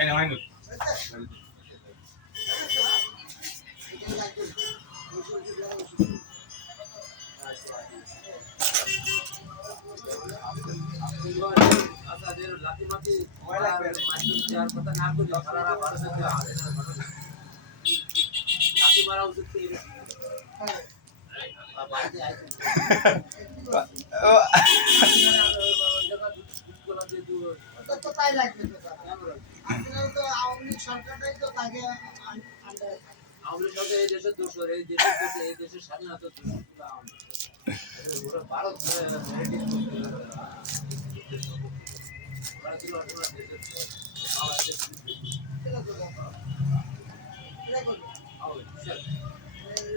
এই না মাইনুল তাই লাগবে তো আওয়ামী লীগ সরকারটাই তো তাকে আওয়ামী লীগ সরকার এই দেশের দোষর, এই দেশের স্বাধীনতা ভারত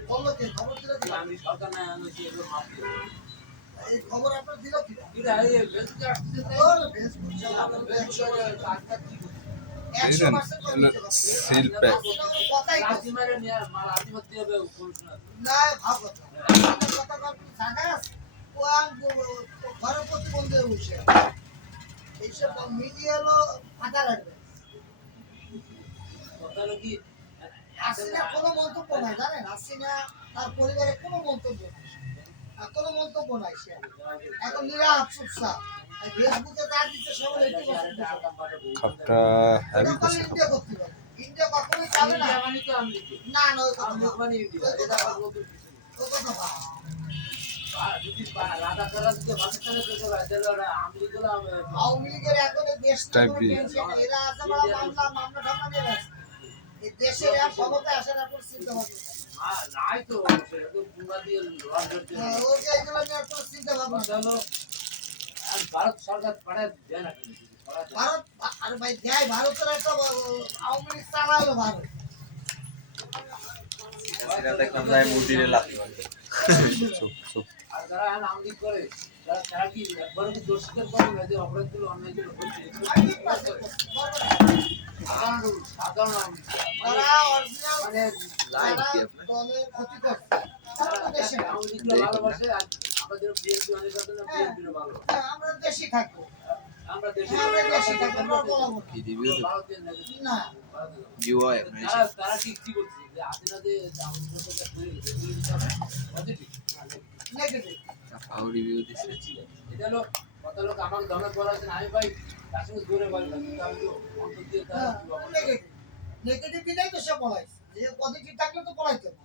বললো যে খবর দিল আমি সরকার না এই খবর আপনার দিল কি ঘরের প্রতিবন্ধী এইসব মিডিয়া হলো ফাঁকা রাখবে হাসিনা কোনো মন্তব্য নাই জানেন, হাসিনা তার পরিবারে কোনো মন্তব্য নাই, কোনো মন্তব্য নাই। সে এখন নিরাপ চুপচাপ ফেসবুকে যা দিচ্ছে সবাই ইন্ডিয়া করতে পারে, ইন্ডিয়া কখনোই চাবে না। না না ওই কথা আওয়ামী লীগের এখন দেশ এরা আছে মামলা ঠামলা নিয়ে ব্যস্ত। এই দেশের এক ক্ষমতায় আসার এখন চিন্তা ভাবনা নাই তো, সেটা তো পুরা দিয়ে ওই যে এগুলো নিয়ে কোনো চিন্তা ভাবনা হলো। ভারত সরকার পাঠায় দেয় না, ভারত আর ভাই দেয়, ভারতের একটা আওয়ামী লীগ চালালো ভারত। দেখলাম যাই মুদিরে লাভ আর যারা আওয়ামী লীগ করে তারা কি একবার কি দোষ স্বীকার করে না যে অপরাধগুলো অন্যায়গুলো হচ্ছে? সাধারণ তারা অরিজিনাল মানে লাইভ কি আপনার দলের ক্ষতি করছে, সারা দেশে আওয়ামী লীগ ভালোবাসে। আর আমাদের বিএনপি অনেক আছে না, বিএনপির ভালো, আমরা দেশে থাকবো, আমরা দেশে থাকবো, আমরা বলবো কি দিবি না ইউআই তারা কি করছে যে আসেনা যে আওয়ামী লীগের সাথে করে পজিটিভ নেগেটিভ আও রিভিউ দিছে। এটা হলো কত লোক আমাকে ধমক বলা আছে, আমি ভাই তার সঙ্গে জোরে বলি না, কিন্তু আমি তো অন্তর দিয়ে তার নেগেটিভ দিলেই তো সব বলাইছে, যে পজিটিভ থাকলে তো বলাইতো না,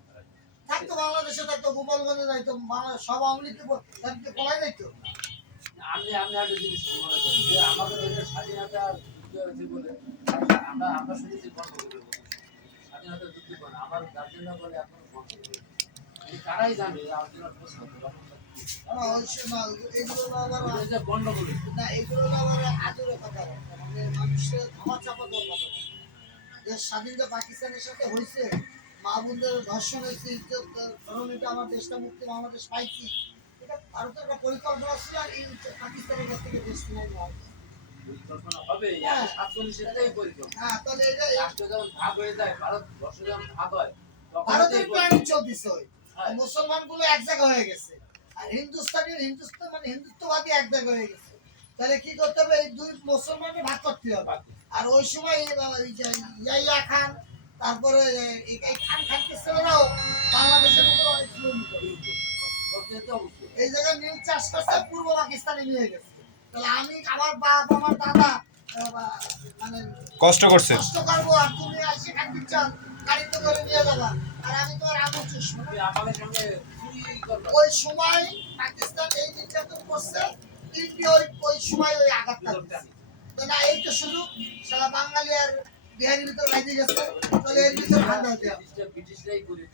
থাকতো বাংলাদেশে থাকতো, গোপালগঞ্জে যাইতো, সব আওয়ামী লীগকে বলাই যাইতো। আমি একটা জিনিস মনে করি যে আমাদের দেশের স্বাধীনতা যুদ্ধ হয়েছে বলে আমরা শুনেছি বন্ধ করে স্বাধীনতা যুদ্ধ করে আমার গার্জেনরা বলে এখনো বন্ধ করে, তারাই জানে আলোচনার প্রশ্ন স্বাধীনতা পাকিস্তানের সাথে হয়েছে, মা বোনদের ধর্ষণ হয়েছে, আমার দেশটা মুক্তি বাংলাদেশ পাইছি, এটা ভারতের একটা পরিকল্পনা ছিল। আর এই পাকিস্তানের কাছ থেকে দেশ কিনে নেওয়া পরিকল্পনা হবে, হ্যাঁ তাহলে এটা রাষ্ট্র যখন ভাগ হয়ে যায়, ভারতবর্ষ যখন ভাগ হয় ভারতের প্ল্যানিং চলতেছে, মুসলমান গুলো এক জায়গা হয়ে গেছে, আর হিন্দুস্তান মানে হিন্দুত্ববাদী এক জায়গা হয়ে গেছে। তাহলে কি করতে হবে, এই দুই মুসলমানকে ভাগ করতে হবে। আর ওই সময় ইয়াইয়া খান, তারপরে এই খান ছেলেরাও বাংলাদেশের উপর অনেক এই জায়গায় নীল চাষ করছে, পূর্ব পাকিস্তানে নিয়ে গেছে। তাহলে আমি আমার বাপ আমার দাদা মানে কষ্ট করছে, কষ্ট করবো, আর তুমি সেখান দিচ্ছ গাড়িতে করে নিয়ে যাবা, আর আমি তোমার আগুন চুষবো। ওই সময় পাকিস্তান এই নির্যাতন করছে, কিন্তু ওই সময় ওই আঘাতটা না, এই তো শুধু সারা বাঙালি আর বিহারির ভিতর লাগিয়ে গেছে, তাহলে এর ভিতর ব্রিটিশরাই করে